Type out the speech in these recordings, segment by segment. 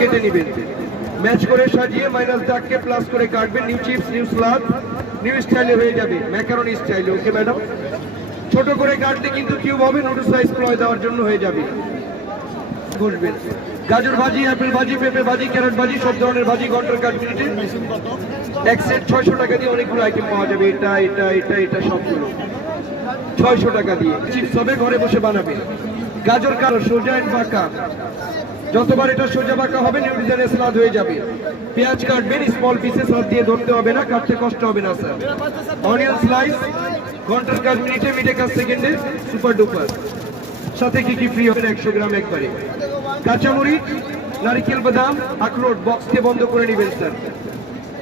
কেটে নেবেন, ম্যাচ করে সাজিয়ে মাইনাস দাগকে প্লাস করে কাটবেন। New chips, new salad, new স্টাইলে হয়ে যাবে, ম্যাকারনি স্টাইলে। ওকে ম্যাডাম, ছোট করে কাটলে কিন্তু কিউব হবে, নুডল সাইজ প্লয় দেওয়ার জন্য হয়ে যাবে। বসবেন গাজর ভাজি, অ্যাপেল ভাজি, পেঁপে ভাজি, ক্যারট ভাজি, সব ধরনের ভাজি ঘন্টার কাজ মিনিটে। এক সেট 600 টাকা দিয়ে অনেকগুলো আইটেম পাওয়া যাবে। এটা এটা এটা এটা সবগুলো 600 টাকা দিয়ে। চিপস হবে, ঘরে বসে বানাবে। গাজর কালো, সোজা এন্ড বাঁকা, যতবার এটা সোজা বাঁকা হবে নিউ ডিজাইনের সালাদ হয়ে যাবে। পেঁয়াজ কাটবেন স্মল পিসেস, হাত দিয়ে ধরতে হবে না, কাটতে কষ্ট হবে না স্যার। অনিয়ন স্লাইস ঘন্টার কাজ মিনিটে, মিটে কাজ সেকেন্ডে, সুপার ডুপার। সাথে কি কি ফ্রি হবে 100 গ্রাম একবারে। কাঁচামরিচ, নারিকেল, বাদাম, আখরোট বক্স দিয়ে বন্ধ করে নেবেন স্যার।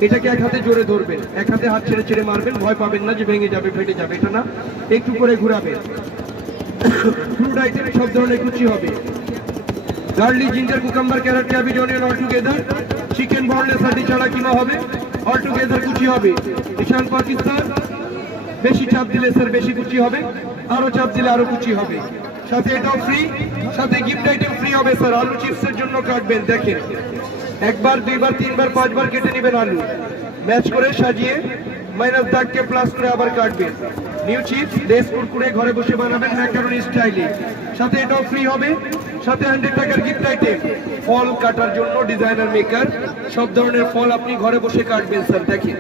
এটাকে এক হাতে জোরে ধরবেন, এক হাতে হাত ছেড়ে ছেড়ে মারবেন, ভয় পাবেন না যে ভেঙে যাবে, ফেটে যাবে, এটা না, একটু করে ঘুরাবেন। ফ্রুট আইটেম সব ধরনের কুচি হবে। Garlic, ginger, cucumber, carrot, cabbage, onion all together. Chicken boneless হাড্ডি ছাড়া কিমা হবে, অল টুগেদার কুচি হবে। ঈশান পাকিস্তান, বেশি চাপ দিলে স্যার বেশি কুচি হবে, আরো চাপ দিলে আরো কুচি হবে। সাথে এটাও ফ্রি, সাথে গিফট আইটেম ফ্রি হবে স্যার। আলু চিপসের জন্য কাটবেন, দেখেন একবার, দুইবার, তিনবার, পাঁচবার কেটে নেবেন আলু, ম্যাচ করে সাজিয়ে মাইনাস দাগকে প্লাস করে আবার কাটবেন। নিউ চিপস, লেস কুরকুরে ঘরে বসে বানাবেন ম্যাকারনি স্টাইলে। সাথে এটাও ফ্রি হবে, সাথে 100 টাকার গিফট আইটেম। ফল কাটার জন্য ডিজাইনার মেকার, সব ধরনের ফল আপনি ঘরে বসে কাটবেন স্যার। দেখেন